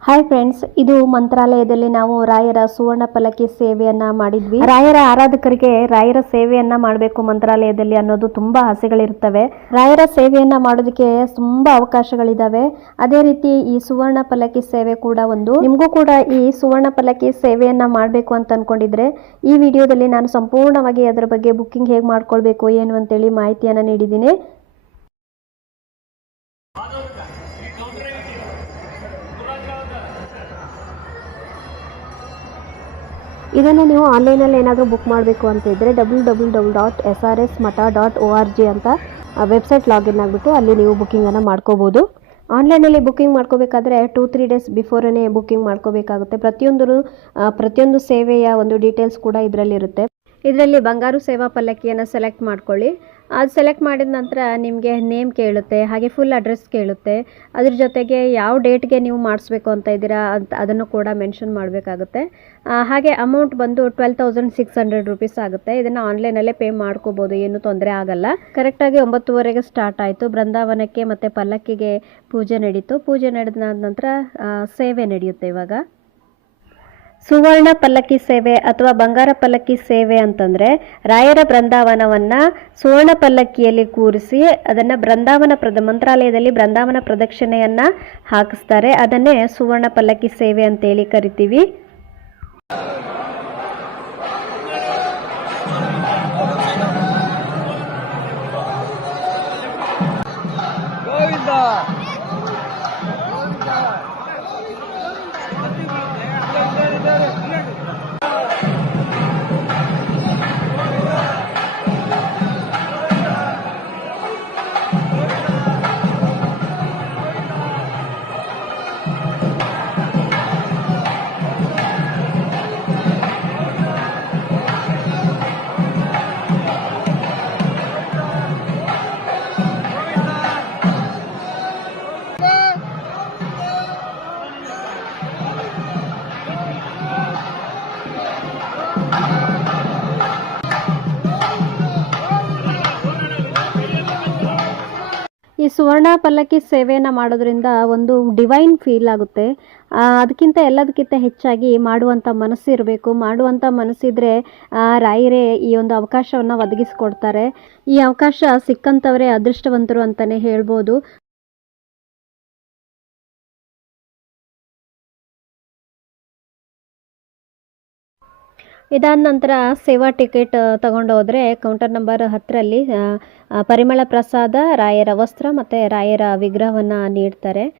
Hi friends, ಇದು ಮಂತ್ರಾಲಯದಲ್ಲಿ ನಾವು ರಾಯರ ಸುವರ್ಣ ಪಲ್ಲಕ್ಕಿ ಸೇವೆಯನ್ನ ಮಾಡಿದ್ವಿ. ರಾಯರ ಆರಾಧಕರಿಗೆ ರಾಯರ ಸೇವೆಯನ್ನ ಮಾಡಬೇಕು ಮಂತ್ರಾಲಯದಲ್ಲಿ ಅನ್ನೋದು ತುಂಬಾ ಆಸೆಗಳಿರ್ತವೆ. ರಾಯರ ಸೇವೆಯನ್ನ ಮಾಡೋದಕ್ಕೆ ತುಂಬಾ ಅವಕಾಶಗಳಿದಾವೆ. ಅದೇ ರೀತಿ ಈ ಸುವರ್ಣ ಪಲ್ಲಕ್ಕಿ ಸೇವೆ ಕೂಡ ಒಂದು. ನಿಮಗೂ ಕೂಡ ಈ ಸುವರ್ಣ ಪಲ್ಲಕ್ಕಿ ಸೇವೆಯನ್ನ ಮಾಡಬೇಕು ಅಂತ ಅನ್ಕೊಂಡಿದ್ರೆ ಈ ವಿಡಿಯೋದಲ್ಲಿ ನಾನು ಸಂಪೂರ್ಣವಾಗಿ ಅದರ ಬಗ್ಗೆ ಬುಕ್ಕಿಂಗ್ ಹೇಗೆ ಮಾಡ್ಕೊಳ್ಬೇಕು ಏನು ಅಂತೇಳಿ ಮಾಹಿತಿಯನ್ನ ನೀಡಿದ್ದೀನಿ. ಇದನ್ನು ನೀವು ಆನ್ಲೈನಲ್ಲಿ ಏನಾದರೂ ಬುಕ್ ಮಾಡಬೇಕು ಅಂತ ಇದ್ದರೆ www.srsmatha.org ಅಂತ ವೆಬ್ಸೈಟ್ ಲಾಗಿನ್ ಆಗಿಬಿಟ್ಟು ಅಲ್ಲಿ ನೀವು ಬುಕ್ಕಿಂಗನ್ನು ಮಾಡ್ಕೋಬೋದು. ಆನ್ಲೈನಲ್ಲಿ ಬುಕ್ಕಿಂಗ್ ಮಾಡ್ಕೋಬೇಕಾದ್ರೆ 2-3 ಡೇಸ್ ಬಿಫೋರೇ ಬುಕ್ಕಿಂಗ್ ಮಾಡ್ಕೋಬೇಕಾಗುತ್ತೆ. ಪ್ರತಿಯೊಂದು ಸೇವೆಯ ಒಂದು ಡೀಟೇಲ್ಸ್ ಕೂಡ ಇದರಲ್ಲಿರುತ್ತೆ. ಇದರಲ್ಲಿ ಬಂಗಾರು ಸೇವಾ ಪಲ್ಲಕ್ಕಿಯನ್ನು ಸೆಲೆಕ್ಟ್ ಮಾಡ್ಕೊಳ್ಳಿ. ಅದು ಸೆಲೆಕ್ಟ್ ಮಾಡಿದ ನಂತರ ನಿಮಗೆ ನೇಮ್ ಕೇಳುತ್ತೆ, ಹಾಗೆ ಫುಲ್ ಅಡ್ರೆಸ್ ಕೇಳುತ್ತೆ. ಅದ್ರ ಜೊತೆಗೆ ಯಾವ ಡೇಟ್ಗೆ ನೀವು ಮಾಡಿಸ್ಬೇಕು ಅಂತ ಇದ್ದೀರಾ ಅಂತ ಅದನ್ನು ಕೂಡ ಮೆನ್ಷನ್ ಮಾಡಬೇಕಾಗುತ್ತೆ. ಹಾಗೆ ಅಮೌಂಟ್ ಬಂದು 12,600 ರೂಪೀಸ್ ಆಗುತ್ತೆ. ಇದನ್ನು ಆನ್ಲೈನಲ್ಲೇ ಪೇ ಮಾಡ್ಕೋಬೋದು, ಏನು ತೊಂದರೆ ಆಗಲ್ಲ. ಕರೆಕ್ಟಾಗಿ 9:30ಗೆ ಸ್ಟಾರ್ಟ್ ಆಯಿತು. ಬೃಂದಾವನಕ್ಕೆ ಮತ್ತು ಪಲ್ಲಕ್ಕಿಗೆ ಪೂಜೆ ನಡೀತು. ಪೂಜೆ ನಡೆದ ನಂತರ ಸೇವೆ ನಡೆಯುತ್ತೆ. ಇವಾಗ ಸುವರ್ಣ ಪಲ್ಲಕ್ಕಿ ಸೇವೆ ಅಥವಾ ಬಂಗಾರ ಪಲ್ಲಕ್ಕಿ ಸೇವೆ ಅಂತಂದರೆ ರಾಯರ ಬೃಂದಾವನವನ್ನು ಸುವರ್ಣ ಪಲ್ಲಕ್ಕಿಯಲ್ಲಿ ಕೂರಿಸಿ ಅದನ್ನು ಮಂತ್ರಾಲಯದಲ್ಲಿ ಬೃಂದಾವನ ಪ್ರದಕ್ಷಿಣೆಯನ್ನು ಹಾಕಿಸ್ತಾರೆ. ಅದನ್ನೇ ಸುವರ್ಣ ಪಲ್ಲಕ್ಕಿ ಸೇವೆ ಅಂತೇಳಿ ಕರಿತೀವಿ. ಈ ಸುವರ್ಣ ಪಲ್ಲಕ್ಕಿ ಸೇವೆಯನ್ನು ಮಾಡೋದ್ರಿಂದ ಒಂದು ಡಿವೈನ್ ಫೀಲ್ ಆಗುತ್ತೆ. ಎಲ್ಲದಕ್ಕಿಂತ ಹೆಚ್ಚಾಗಿ ಮಾಡುವಂಥ ಮನಸ್ಸಿರಬೇಕು. ಮಾಡುವಂಥ ಮನಸ್ಸಿದ್ರೆ ರಾಯರೇ ಈ ಒಂದು ಅವಕಾಶವನ್ನು ಒದಗಿಸ್ಕೊಡ್ತಾರೆ. ಈ ಅವಕಾಶ ಸಿಕ್ಕಂಥವರೇ ಅದೃಷ್ಟವಂತರು ಅಂತಲೇ ಹೇಳ್ಬೋದು. ಇದಾದ ನಂತರ ಸೇವಾ ಟಿಕೆಟ್ ತಗೊಂಡೋದ್ರೆ ಕೌಂಟರ್ ನಂಬರ್ 10ರಲ್ಲಿ ಪರಿಮಳ ಪ್ರಸಾದ, ರಾಯರ ವಸ್ತ್ರ ಮತ್ತು ರಾಯರ ವಿಗ್ರಹವನ್ನು ನೀಡ್ತಾರೆ.